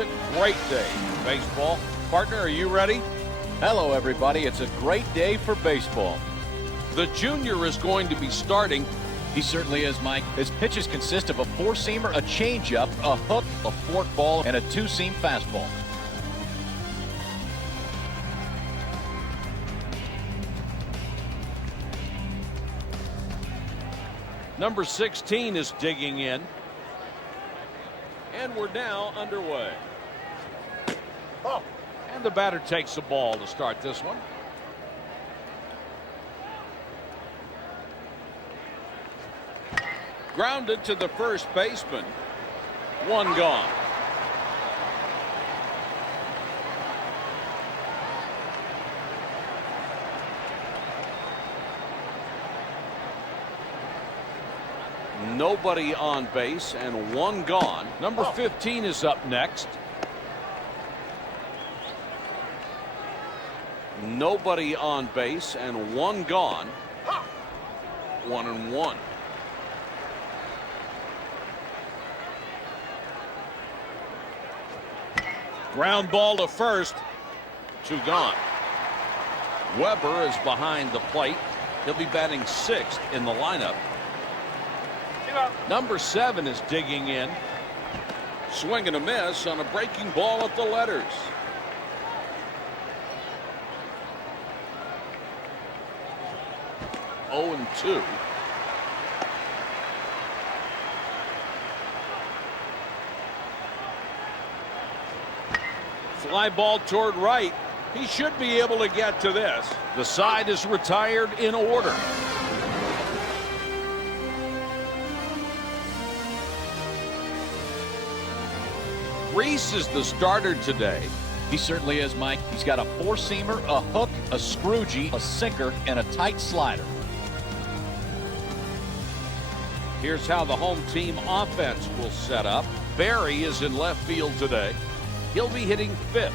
a great day for baseball. Partner, are you ready? Hello, everybody. It's a great day for baseball. The junior is going to be starting. He certainly is, Mike. His pitches consist of a four-seamer, a changeup, a hook, a forkball, and a two-seam fastball. Number 16 is digging in. And we're now underway. Oh. And the batter takes the ball to start this one. Grounded to the first baseman. One gone. Nobody on base and one gone. Number 15 is up next. Nobody on base and one gone. 1-1. Ground ball to first. Two gone. Weber is behind the plate. He'll be batting sixth in the lineup. Number 7 is digging in. Swing and a miss on a breaking ball at the letters. Oh, and 2. Fly ball toward right. He should be able to get to this. The side is retired in order. Reese is the starter today. He certainly is, Mike. He's got a four-seamer, a hook, a scroogey, a sinker, and a tight slider. Here's how the home team offense will set up. Barry is in left field today. He'll be hitting fifth.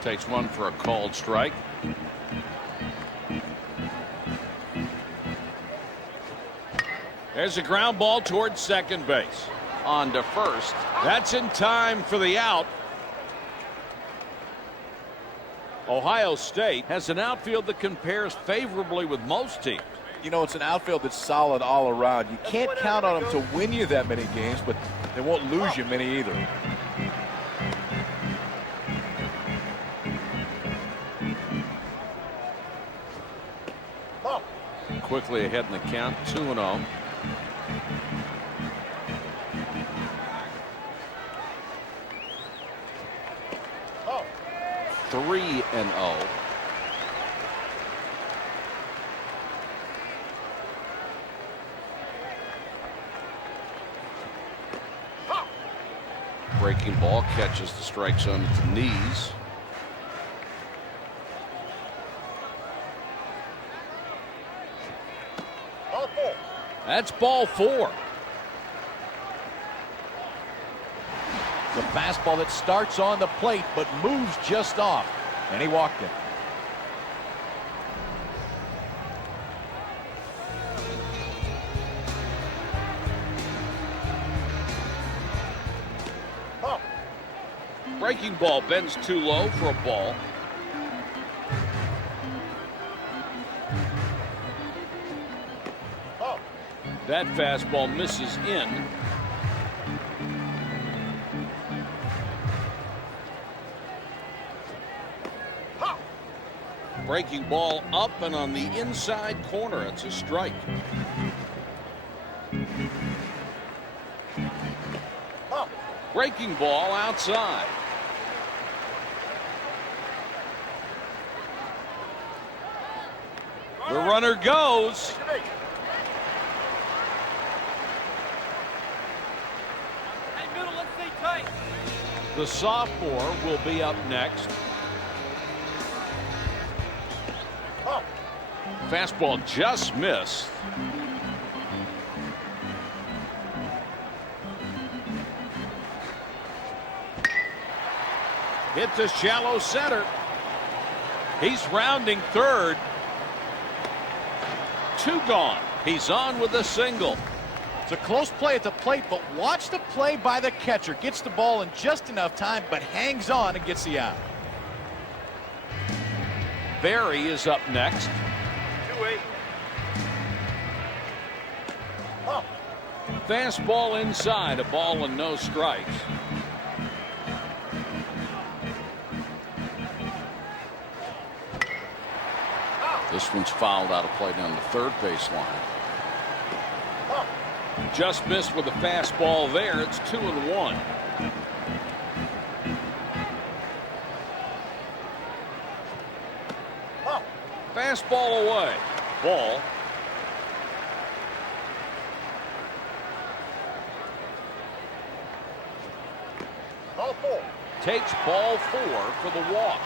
Takes one for a called strike. There's a ground ball towards second base. On to first. That's in time for the out. Ohio State has an outfield that compares favorably with most teams. You know, it's an outfield that's solid all around. You can't count on them to win you that many games, but they won't lose you many either. Quickly ahead in the count, 2-0. Oh. 3-0. Breaking ball catches the strike zone at the knees. That's ball 4. The fastball that starts on the plate but moves just off. And he walked it. Breaking ball bends too low for a ball. That fastball misses in. Breaking ball up and on the inside corner. It's a strike. Breaking ball outside. The runner goes. The sophomore will be up next. Fastball just missed. Hit to shallow center. He's rounding third. 2 gone. He's on with a single. It's a close play at the plate, but watch the play by the catcher. Gets the ball in just enough time, but hangs on and gets the out. Barry is up next. 2-8. Fastball inside, a ball and no strikes. This one's fouled out of play down the third baseline. Just missed with a fastball there. It's 2-1. Fastball away. Ball. Ball 4. Takes ball 4 for the walk.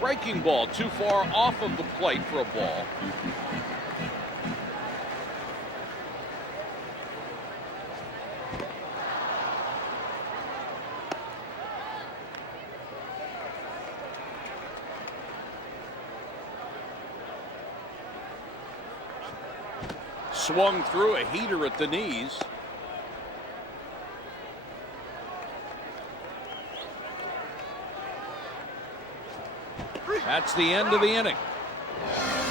Breaking ball too far off of the plate for a ball. Swung through, a heater at the knees. That's the end of the inning.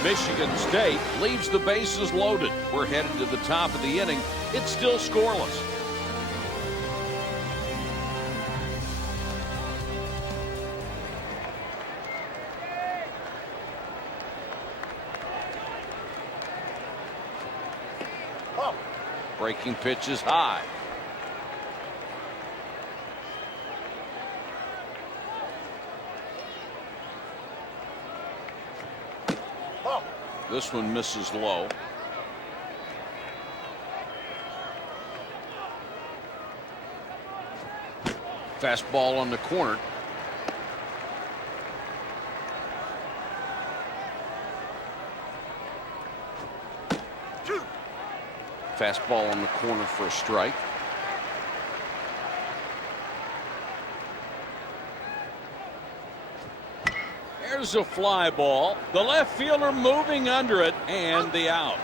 Michigan State leaves the bases loaded. We're headed to the top of the inning. It's still scoreless. Breaking pitch is high. This one misses low. Fastball on the corner. Fastball on the corner for a strike. There's a fly ball. The left fielder moving under it, and the out.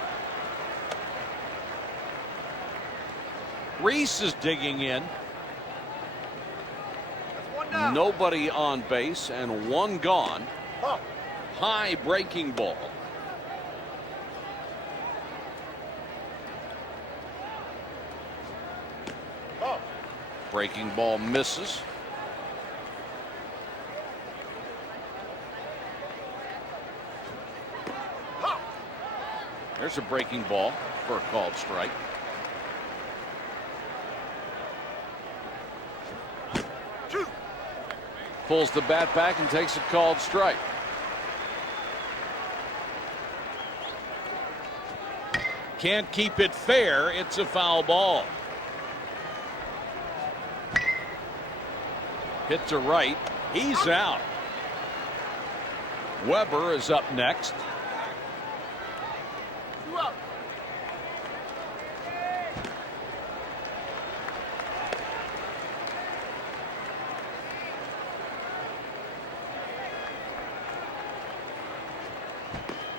Reese is digging in. Nobody on base and 1 gone. High breaking ball. Breaking ball misses. There's a breaking ball for a called strike. Pulls the bat back and takes a called strike. Can't keep it fair. It's a foul ball. Hit to right. He's out. Weber is up next.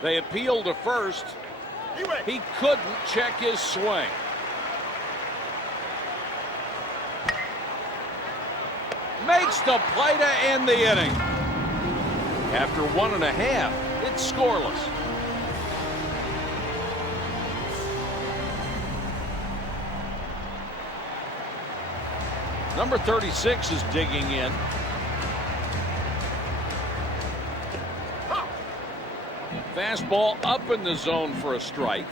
They appeal to first. He couldn't check his swing. Makes the play to end the inning. After 1.5, it's scoreless. Number 36 is digging in. Fastball up in the zone for a strike.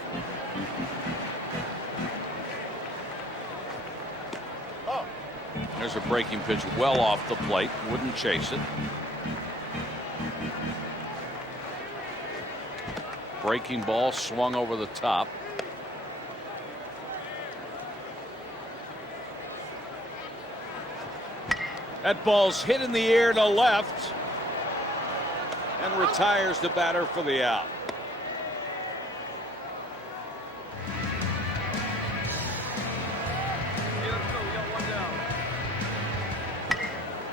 There's a breaking pitch well off the plate. Wouldn't chase it. Breaking ball swung over the top. That ball's hit in the air to left and retires the batter for the out.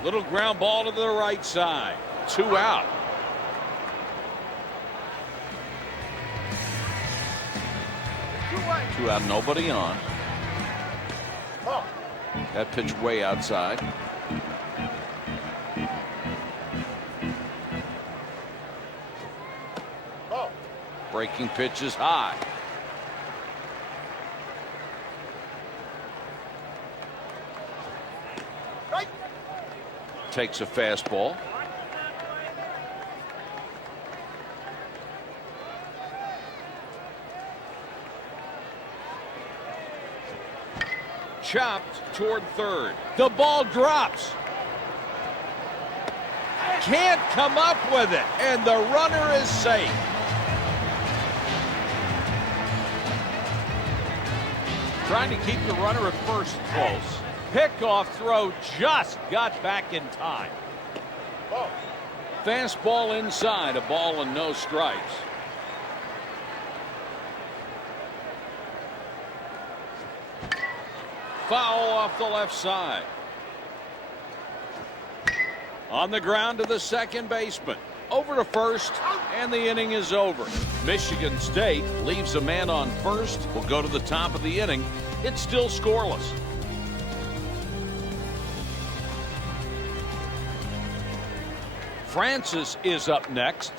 Little ground ball to the right side. 2 out. Two out, nobody on. Ball. That pitch way outside. Ball. Breaking pitch is high. Right. Takes a fastball. Chopped toward third. The ball drops. Can't come up with it, and the runner is safe. Trying to keep the runner at first close. Pickoff throw just got back in time. Ball. Fastball inside, a ball and no strikes. Foul off the left side. On the ground to the second baseman. Over to first, and the inning is over. Michigan State leaves a man on first. Will go to the top of the inning. It's still scoreless. Francis is up next.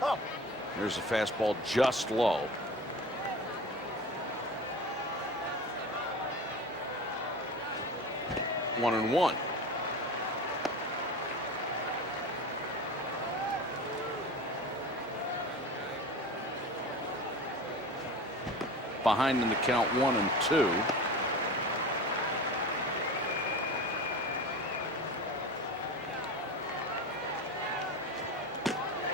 Ball. Here's a fastball just low. One and one. Behind in the count 1-2.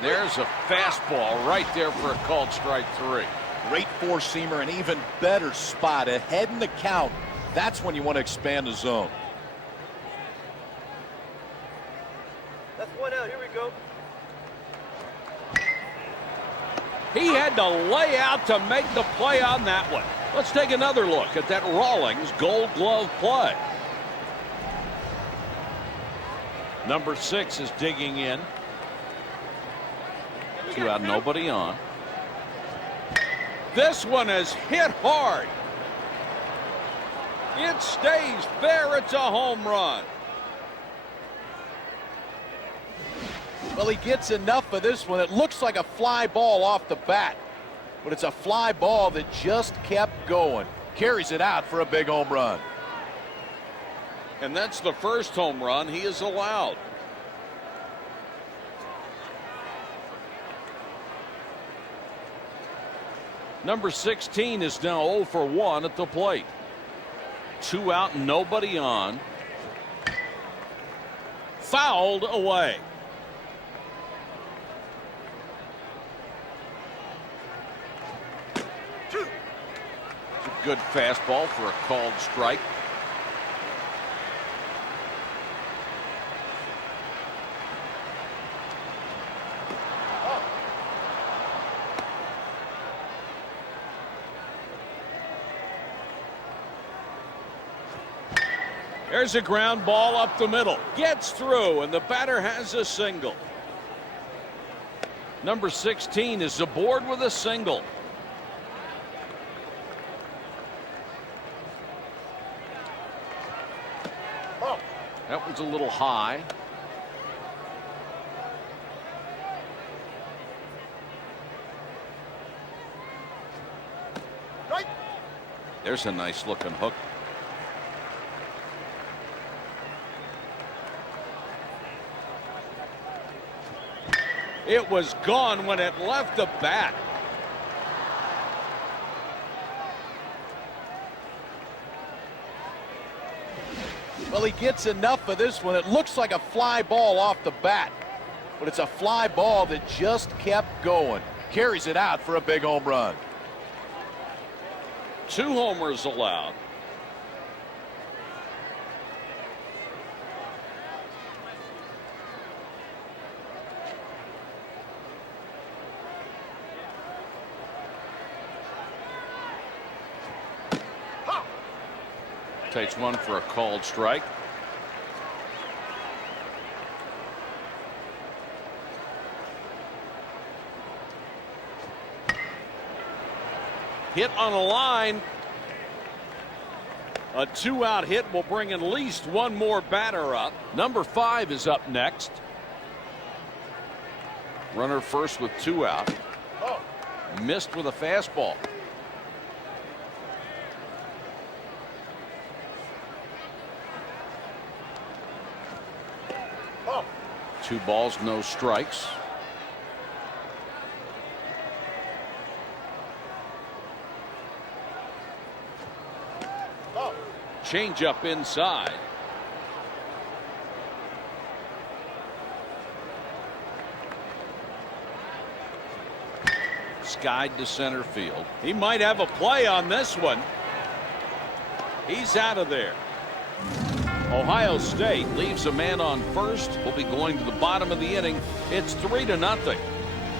There's a fastball right there for a called strike 3. Great four-seamer, an even better spot ahead in the count. That's when you want to expand the zone. That's 1 out. Here we go. He had to lay out to make the play on that one. Let's take another look at that Rawlings Gold Glove play. Number 6 is digging in. 2 out, nobody on. This one is hit hard. It stays there. It's a home run. Well, he gets enough of this one. It looks like a fly ball off the bat, but it's a fly ball that just kept going. Carries it out for a big home run. And that's the first home run he has allowed. Number 16 is now 0 for 1 at the plate. 2 out, nobody on. Fouled away. It's a good fastball for a called strike. There's a ground ball up the middle. Gets through, and the batter has a single. Number 16 is aboard with a single. Ball. That one's a little high. Right. There's a nice looking hook. It was gone when it left the bat. Well, he gets enough of this one. It looks like a fly ball off the bat, but it's a fly ball that just kept going. Carries it out for a big home run. 2 homers allowed. Takes one for a called strike. Hit on a line. A 2-out hit will bring at least one more batter up. Number 5 is up next. Runner first with 2 out. Oh. Missed with a fastball. Oh. 2 balls, no strikes. Oh. Change up inside. Skied to center field. He might have a play on this one. He's out of there. Ohio State leaves a man on first. Will be going to the bottom of the inning. It's 3-0.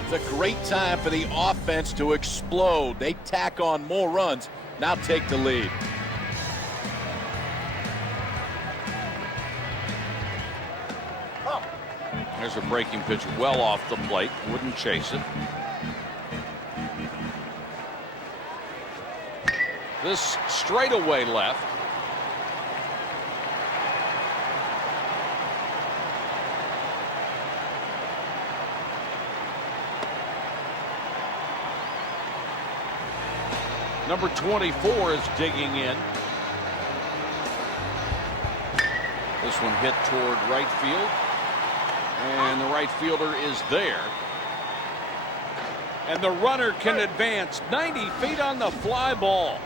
It's a great time for the offense to explode. They tack on more runs. Now take the lead. Oh. There's a breaking pitch well off the plate. Wouldn't chase it. This straightaway left. Number 24 is digging in. This one hit toward right field. And the right fielder is there. And the runner can advance 90 feet on the fly ball.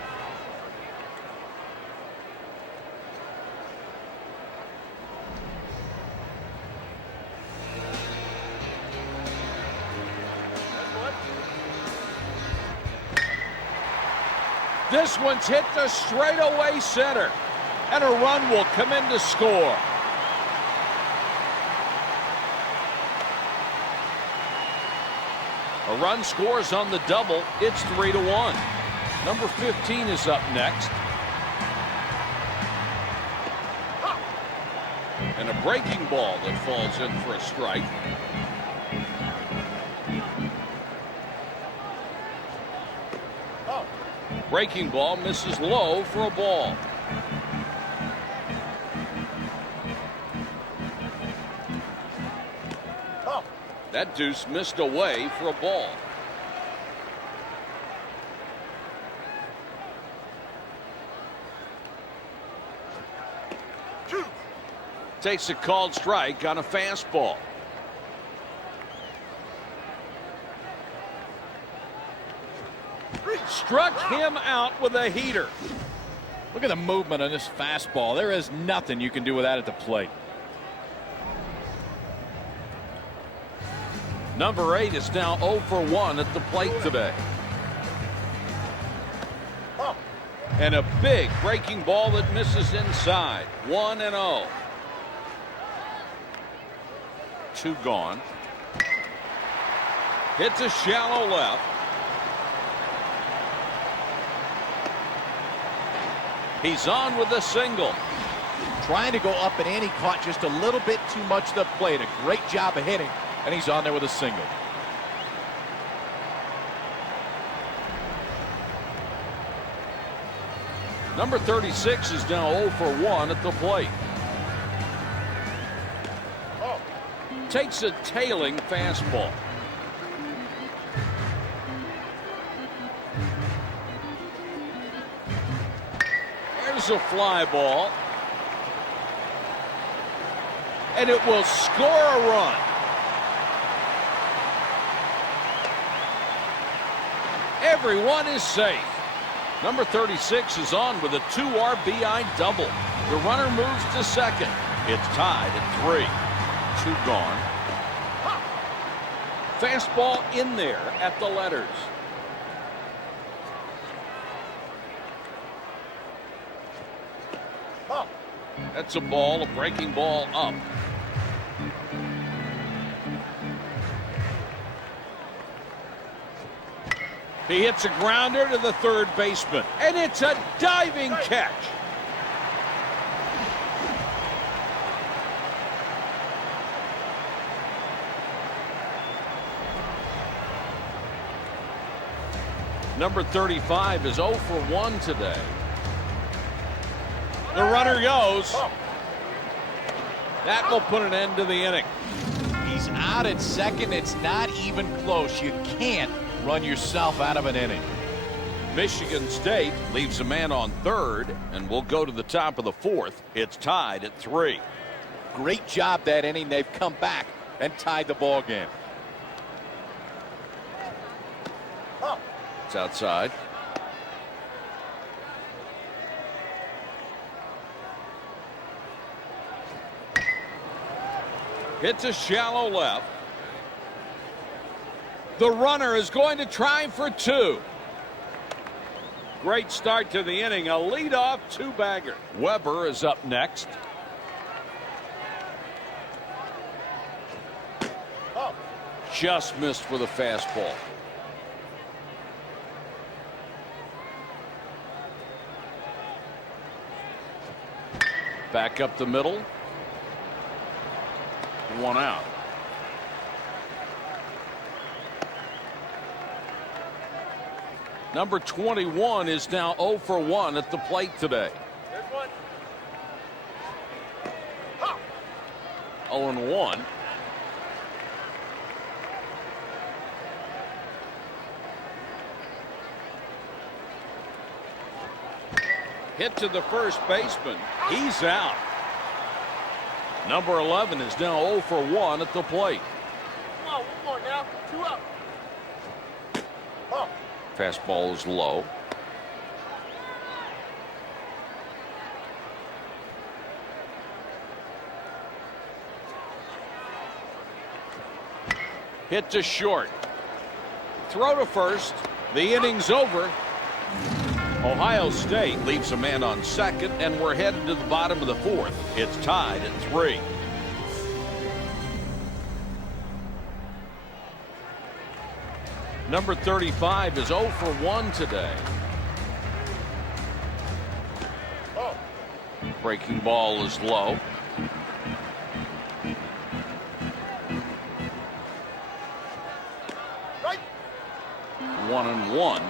This one's hit to straightaway center. And a run will come in to score. A run scores on the double. It's 3-1. Number 15 is up next. And a breaking ball that falls in for a strike. Breaking ball misses low for a ball. Oh. That deuce missed away for a ball. Takes a called strike on a fastball. Struck him out with a heater. Look at the movement on this fastball. There is nothing you can do with that at the plate. Number 8 is now 0 for 1 at the plate today. Oh. And a big breaking ball that misses inside. 1-0. 2 gone. Hits a shallow left. He's on with a single. Trying to go up and in. He caught just a little bit too much of the plate. A great job of hitting. And he's on there with a single. Number 36 is now 0 for 1 at the plate. Oh. Takes a tailing fastball. There's a fly ball. And it will score a run. Everyone is safe. Number 36 is on with a 2 RBI double. The runner moves to second. It's tied at 3. 2 gone. Fastball in there at the letters. Oh. That's a ball, a breaking ball up. He hits a grounder to the third baseman, and it's a diving catch. Number 35 is 0 for 1 today. The runner goes. That will put an end to the inning. He's out at second. It's not even close. You can't run yourself out of an inning. Michigan State leaves a man on third, and we'll go to the top of the fourth. It's tied at 3. Great job that inning. They've come back and tied the ball game. It's outside. Hits a shallow left. The runner is going to try for 2. Great start to the inning. A leadoff 2-bagger. Weber is up next. Just missed for the fastball. Back up the middle. 1 out. Number 21 is now 0 for 1 at the plate today. 0 and 1. Hit to the first baseman. He's out. Number 11 is now 0 for 1 at the plate. Come on, one more now. 2 up. Fastball is low. Hit to short. Throw to first. The inning's over. Ohio State leaves a man on second, and we're headed to the bottom of the fourth. It's tied at 3. Number 35 is 0 for 1 today. Breaking ball is low. Right. 1 and 1.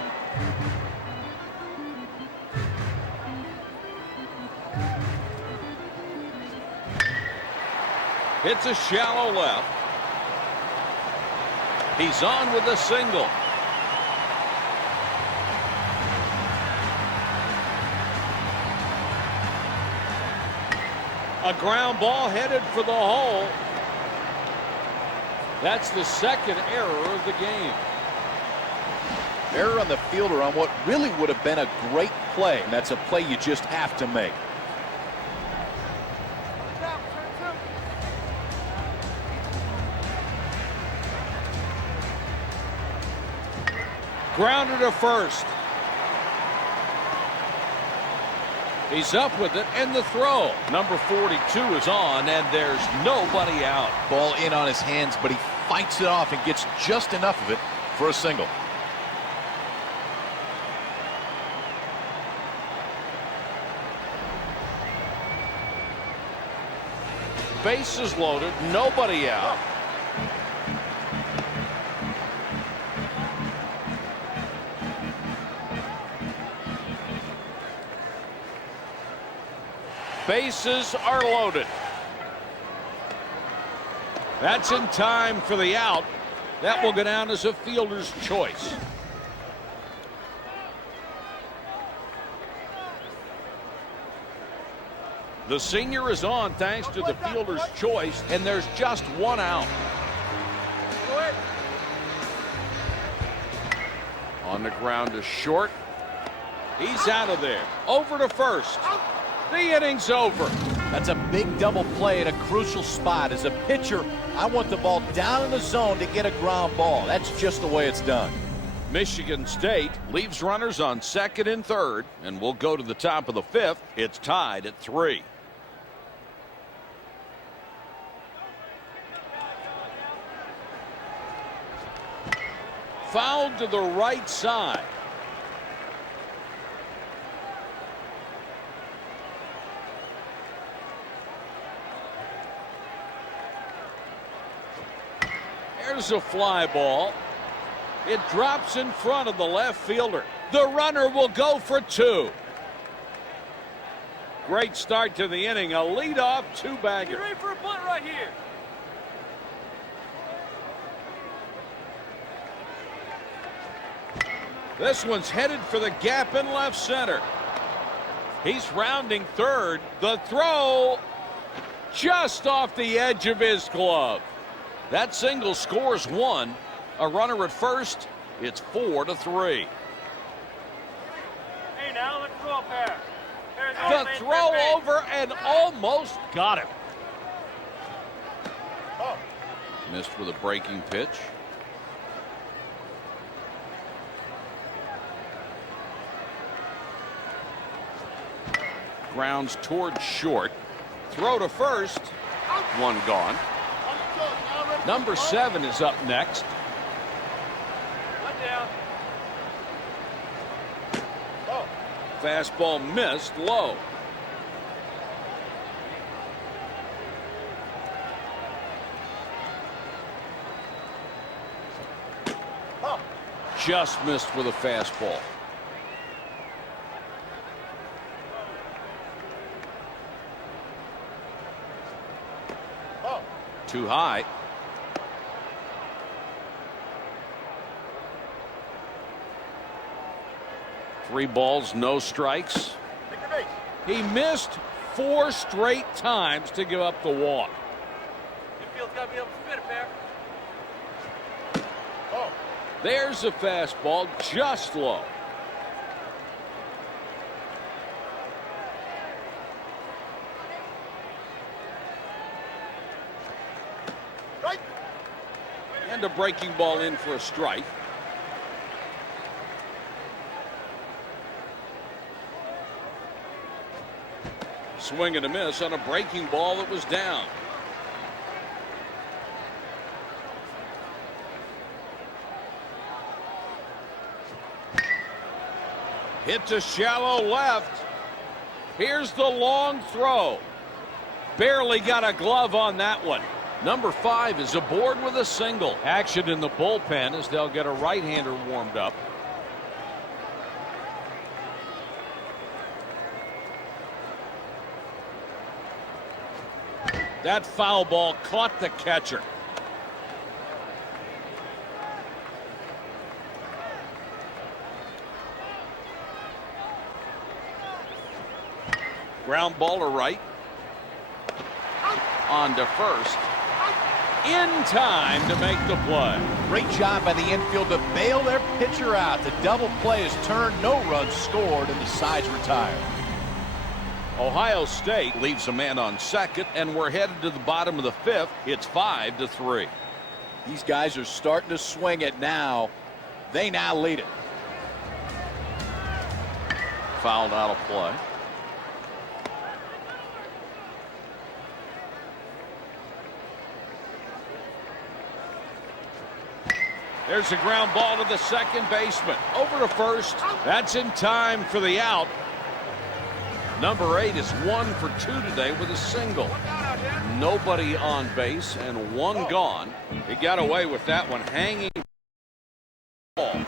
It's a shallow left. He's on with a single. A ground ball headed for the hole. That's the second error of the game. Error on the fielder on what really would have been a great play. And that's a play you just have to make. Grounded to first. He's up with it, and the throw. Number 42 is on, and there's nobody out. Ball in on his hands, but he fights it off and gets just enough of it for a single. Bases loaded, nobody out. Bases are loaded. That's in time for the out. That will go down as a fielder's choice. The senior is on thanks to the fielder's choice, and there's just 1 out. On the ground to short. He's out of there. Over to first. The inning's over. That's a big double play at a crucial spot. As a pitcher, I want the ball down in the zone to get a ground ball. That's just the way it's done. Michigan State leaves runners on second and third, and we'll go to the top of the fifth. It's tied at 3. Fouled to the right side. There's a fly ball. It drops in front of the left fielder. The runner will go for two. Great start to the inning. A leadoff two-bagger. Get ready for a bunt right here. This one's headed for the gap in left center. He's rounding third. The throw just off the edge of his glove. That single scores one. A runner at first. It's 4-3. Hey, now let's throw a pass. The throw over and almost got him. Missed with a breaking pitch. Grounds toward short. Throw to first. One gone. Number 7 is up next. One down. Fastball missed low. Just missed with a fastball. Too high. Three balls, no strikes. He missed 4 straight times to give up the walk. Infield's got to be able to spit it, Bear. There's a fastball just low. And a breaking ball in for a strike. Swing and a miss on a breaking ball that was down. Hit to shallow left. Here's the long throw. Barely got a glove on that one. Number 5 is aboard with a single. Action in the bullpen as they'll get a right-hander warmed up. That foul ball caught the catcher. Ground ball to right. On to first. In time to make the play. Great job by the infield to bail their pitcher out. The double play is turned, no runs scored, and the side's retired. Ohio State leaves a man on second, and we're headed to the bottom of the 5th. It's 5-3. These guys are starting to swing it now. They now lead it. Fouled out of play. There's a ground ball to the second baseman. Over to first. That's in time for the out. Number 8 is 1 for 2 today with a single. Nobody on base and one gone. He got away with that one hanging ball.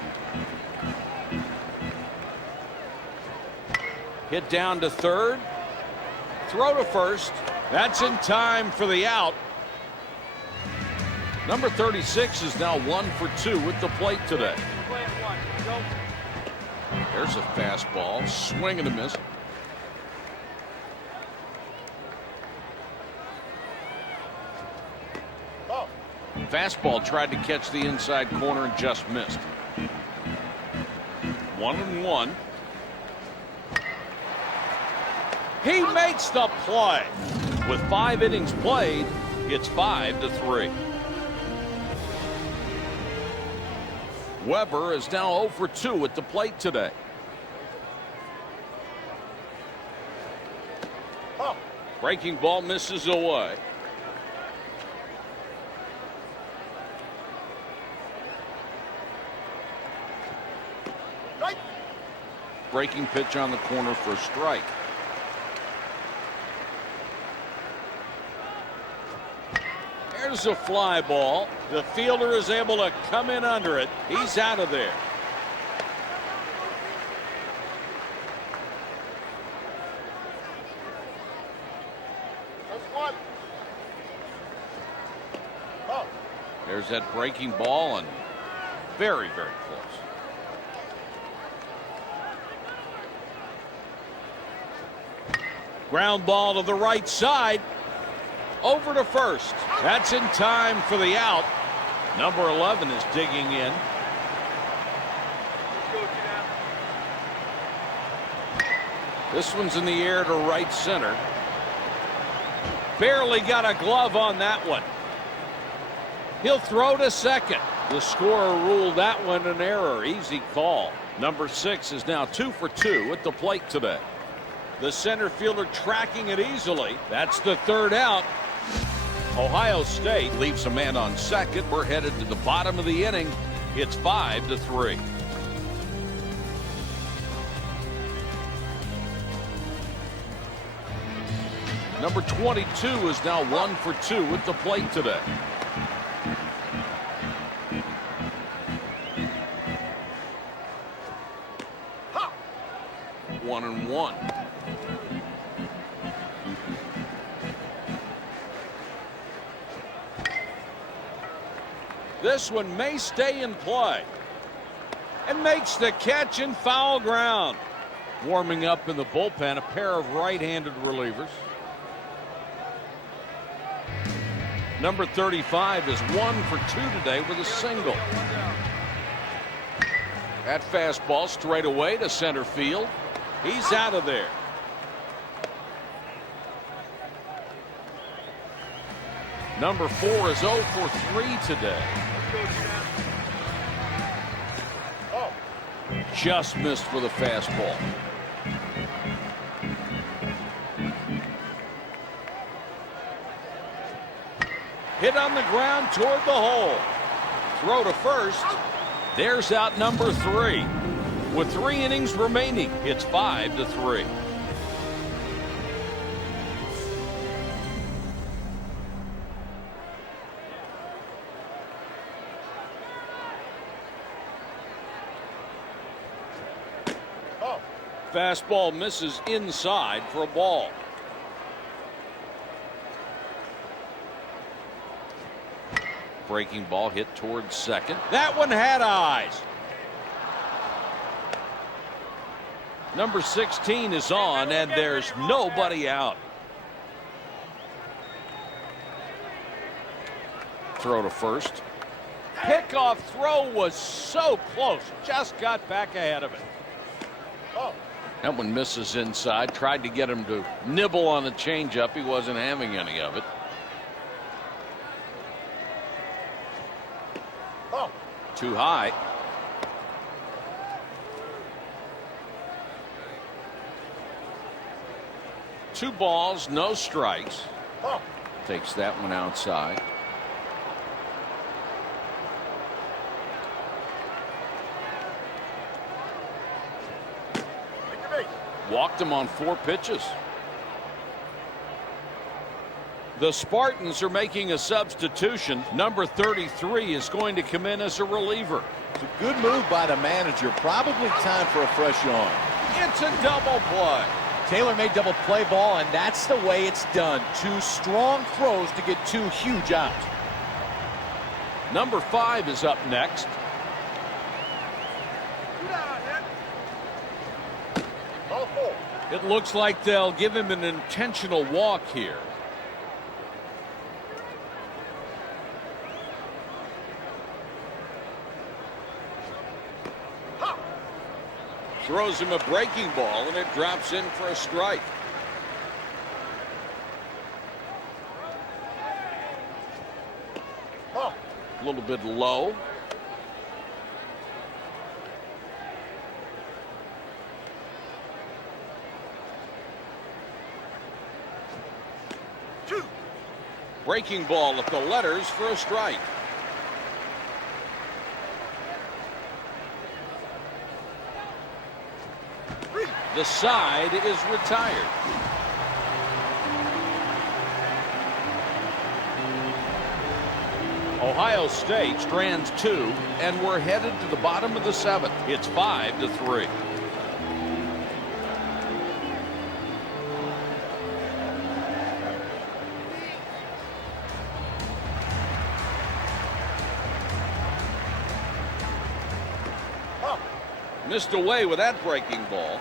Hit down to third. Throw to first. That's in time for the out. Number 36 is now 1 for 2 with the plate today. There's a fastball. Swing and a miss. Fastball tried to catch the inside corner and just missed. 1-1. He makes the play. With 5 innings played, it's 5-3. Weber is now 0 for 2 at the plate today. Breaking ball misses away. Breaking pitch on the corner for a strike. There's a fly ball. The fielder is able to come in under it. He's out of there. There's that breaking ball, and very, very close. Ground ball to the right side. Over to first. That's in time for the out. Number 11 is digging in. This one's in the air to right center. Barely got a glove on that one. He'll throw to second. The scorer ruled that one an error. Easy call. Number 6 is now 2 for 2 at the plate today. The center fielder tracking it easily. That's the third out. Ohio State leaves a man on second. We're headed to the bottom of the inning. It's 5-3. Number 22 is now 1 for 2 at the plate today. One and one. This one may stay in play. And makes the catch in foul ground. Warming up in the bullpen, a pair of right-handed relievers. Number 35 is 1 for 2 today with a single. That fastball straight away to center field. He's out of there. Number 4 is 0 for 3 today. Just missed with a fastball. Hit on the ground toward the hole. Throw to first. There's out number 3. With 3 innings remaining, it's 5-3. Fastball misses inside for a ball. Breaking ball hit towards second. That one had eyes. Number 16 is on, and there's nobody out. Throw to first. Pickoff throw was so close. Just got back ahead of it. That one misses inside. Tried to get him to nibble on the changeup. He wasn't having any of it. Too high. Two balls, no strikes. Takes that one outside. Walked him on 4 pitches. The Spartans are making a substitution. Number 33 is going to come in as a reliever. It's a good move by the manager. Probably time for a fresh arm. It's a double play. Taylor made double play ball, and that's the way it's done. 2 strong throws to get 2 huge outs. Number 5 is up next. It looks like they'll give him an intentional walk here. Throws him a breaking ball, and it drops in for a strike. A little bit low. Breaking ball at the letters for a strike. The side is retired. Ohio State strands 2, and we're headed to the bottom of the 7th. It's 5-3. Missed away with that breaking ball.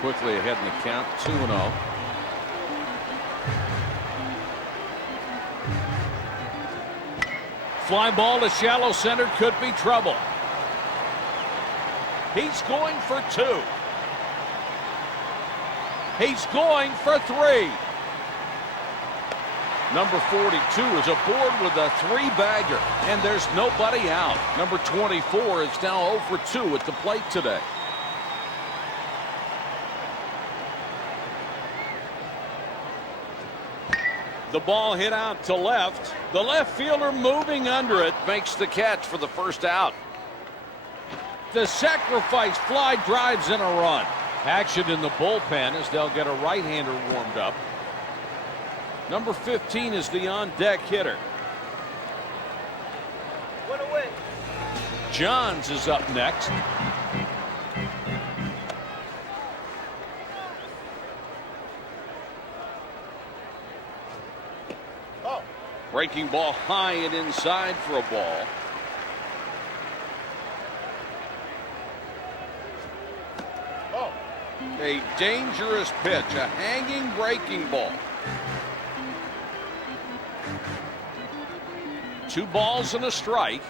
Quickly ahead in the count, 2-0. Fly ball to shallow center, could be trouble. He's going for 2. He's going for 3. Number 42 is aboard with a 3-bagger, and there's nobody out. Number 24 is now 0 for 2 at the plate today. The ball hit out to left. The left fielder moving under it makes the catch for the first out. The sacrifice fly drives in a run. Action in the bullpen as they'll get a right-hander warmed up. Number 15 is the on-deck hitter. One away. Johns is up next. Breaking ball high and inside for a ball. A dangerous pitch, a hanging breaking ball. 2 balls and a strike.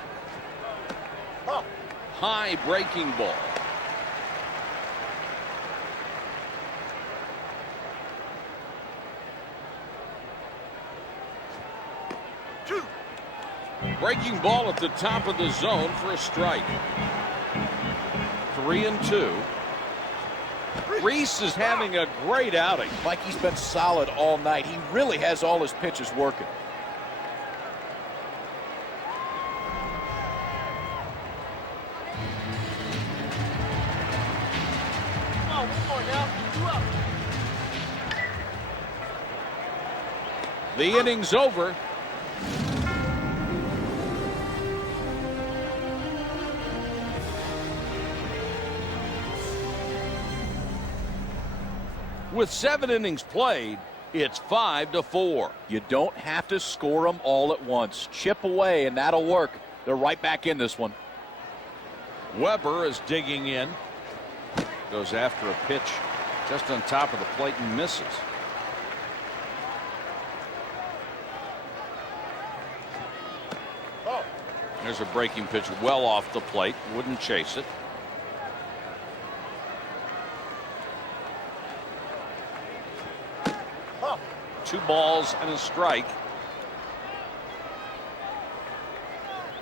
High breaking ball. Breaking ball at the top of the zone for a strike. 3-2. Reese is having a great outing. Mike, he's been solid all night. He really has all his pitches working. Come on, one more now. 2 out. The inning's over. With 7 innings played, it's 5-4. You don't have to score them all at once. Chip away, and that'll work. They're right back in this one. Weber is digging in. Goes after a pitch just on top of the plate and misses. There's a breaking pitch well off the plate. Wouldn't chase it. Two balls and a strike.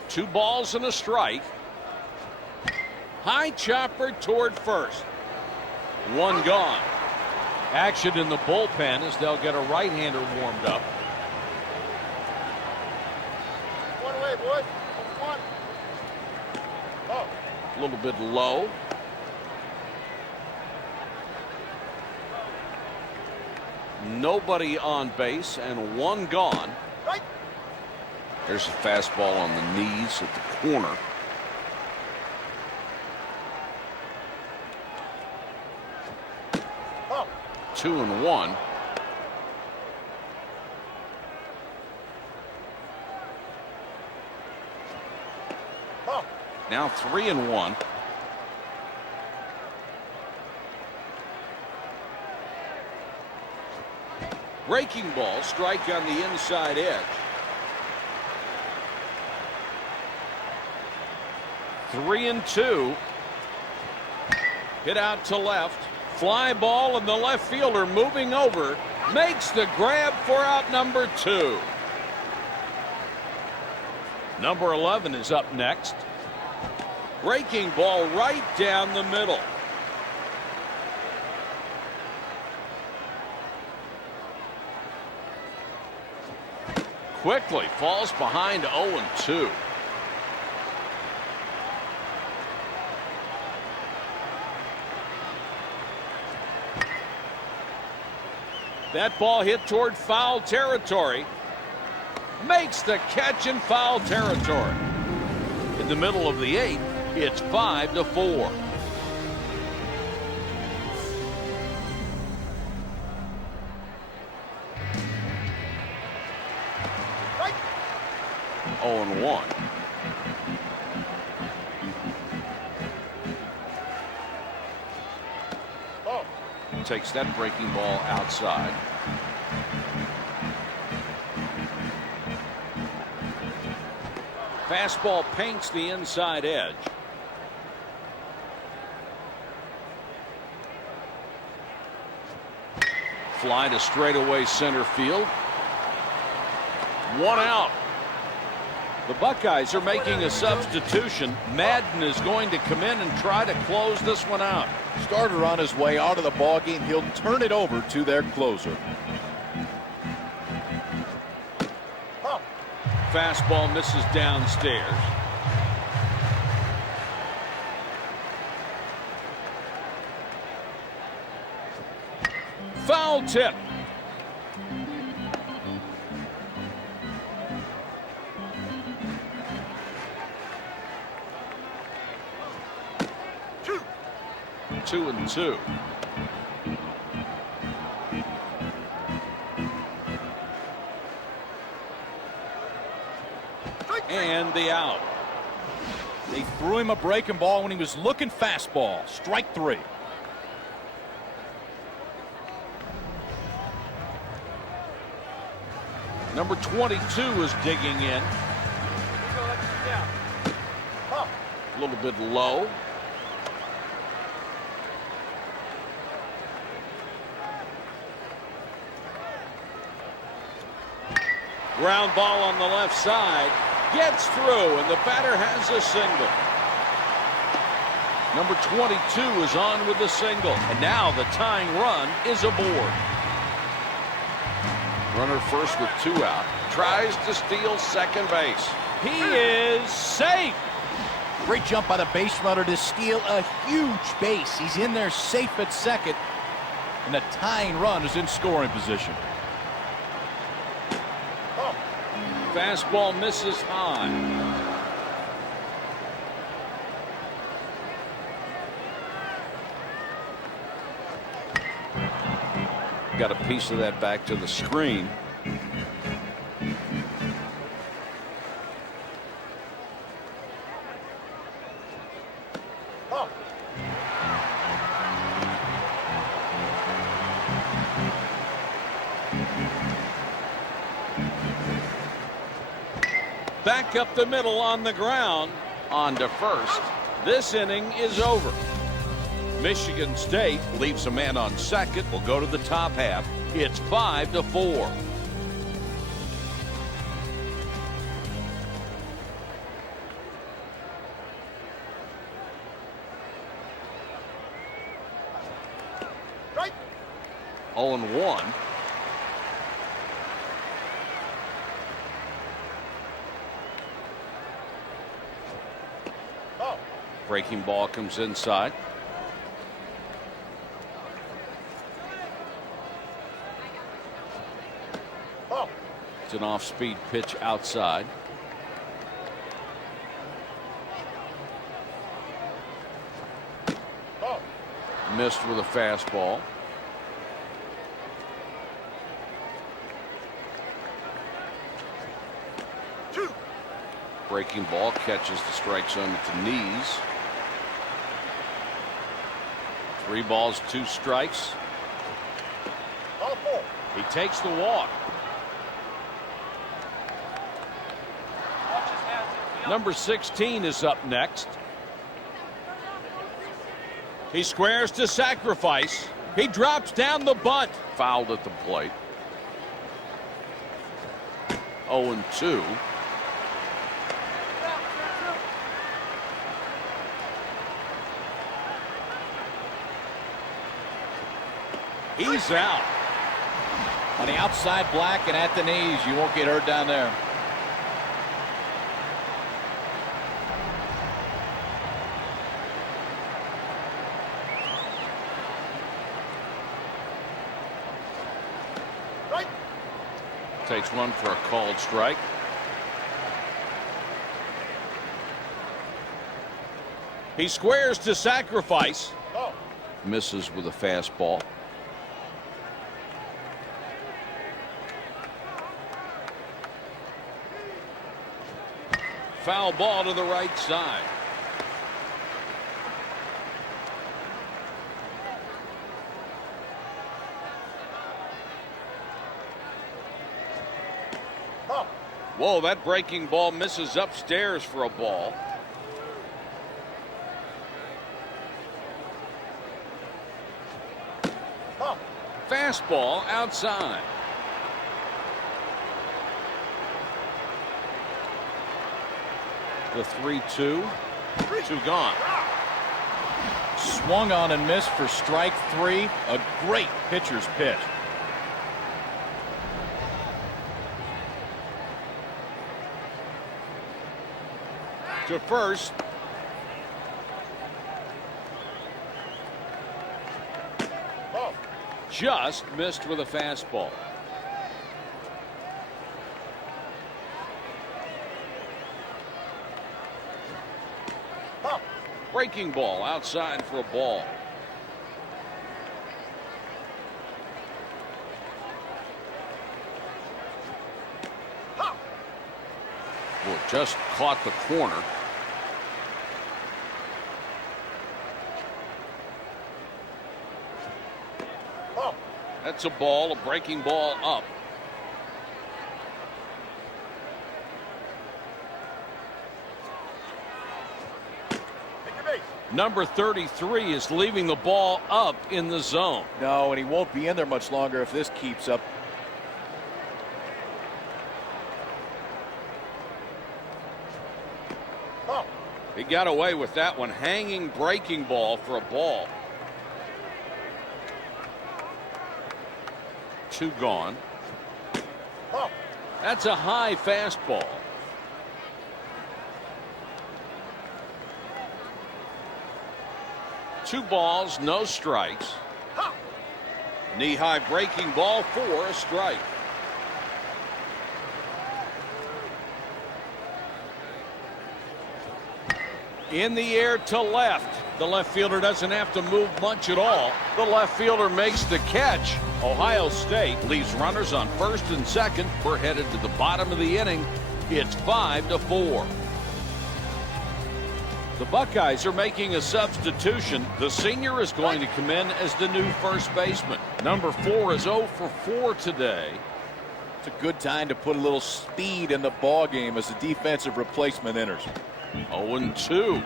2 balls and a strike. High chopper toward first. 1 gone. Action in the bullpen as they'll get a right-hander warmed up. One away, boys. 1. A little bit low. Nobody on base and 1 gone. Right. There's a fastball on the knees at the corner. Oh. 2-1. Oh. Now 3-1. Breaking ball, strike on the inside edge. 3-2. Hit out to left. Fly ball, and the left fielder moving over makes the grab for out number 2. Number 11 is up next. Breaking ball right down the middle. Quickly falls behind 0-2. That ball hit toward foul territory. Makes the catch in foul territory. In the middle of the 8th, it's 5-4. Right. 0-1. Ball. Takes that breaking ball outside. Fastball paints the inside edge. Fly to straightaway center field. 1 out. The Buckeyes are making a substitution. Madden is going to come in and try to close this one out. Starter on his way out of the ball game. He'll turn it over to their closer. Ball. Fastball misses downstairs. Foul tip. Two. 2-2. And the out. They threw him a breaking ball when he was looking fastball. Strike 3. Number 22 is digging in. Go, let's get down. Ball. A little bit low. Ground ball on the left side. Gets through, and the batter has a single. Number 22 is on with the single. And now the tying run is aboard. Runner first with 2 out. Tries to steal second base. He is safe. Great jump by the base runner to steal a huge base. He's in there safe at second. And the tying run is in scoring position. Ball. Fastball misses high. Got a piece of that back to the screen. Ball. Back up the middle on the ground. On to first. This inning is over. Michigan State leaves a man on second. Will go to the top half. It's 5-4. Right. 0-1. Ball. Breaking ball comes inside. Ball. It's an off-speed pitch outside. Ball. Missed with a fastball. Two. Breaking ball catches the strike zone at the knees. 3 balls, 2 strikes. Ball 4. He takes the walk. Number 16 is up next. He squares to sacrifice. He drops down the bunt. Fouled at the plate. 0-2. He's out. On the outside black and at the knees. You won't get hurt down there. Takes one for a called strike. He squares to sacrifice. Misses with a fastball. Foul ball to the right side. Whoa, that breaking ball misses upstairs for a ball. Fastball outside. The 3-2. 2 gone. Swung on and missed for strike 3. A great pitcher's pitch. To first. Just missed with a fastball. Breaking ball outside for a ball. Well, just caught the corner. That's a ball, a breaking ball up. Number 33 is leaving the ball up in the zone. No, and he won't be in there much longer if this keeps up. He got away with that one. Hanging breaking ball for a ball. 2 gone. That's a high fastball. Two balls, no strikes. Knee-high breaking ball for a strike. In the air to left. The left fielder doesn't have to move much at all. The left fielder makes the catch. Ohio State leaves runners on first and second. We're headed to the bottom of the inning. It's 5-4. The Buckeyes are making a substitution. The senior is going to come in as the new first baseman. Number 4 is 0 for 4 today. It's a good time to put a little speed in the ball game as the defensive replacement enters. 0-2.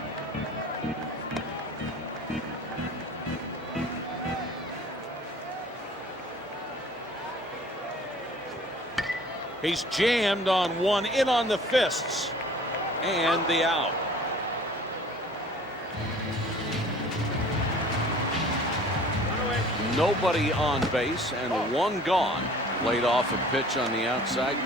He's jammed on one, in on the fists, and the out. Nobody on base and 1 gone. Laid off a pitch on the outside.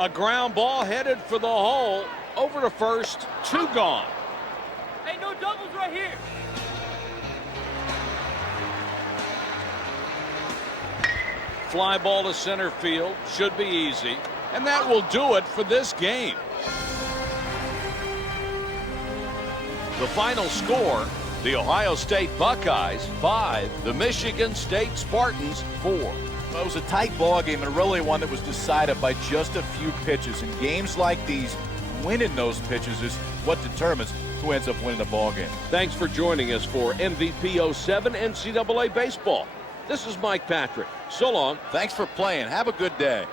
A ground ball headed for the hole. Over to first. 2 gone. Hey, no doubles right here. Fly ball to center field. Should be easy. And that will do it for this game. The final score, the Ohio State Buckeyes 5, the Michigan State Spartans 4. Well, it was a tight ball game and really one that was decided by just a few pitches. In games like these, winning those pitches is what determines who ends up winning the ball game. Thanks for joining us for MVP 07 NCAA Baseball. This is Mike Patrick. So long. Thanks for playing. Have a good day.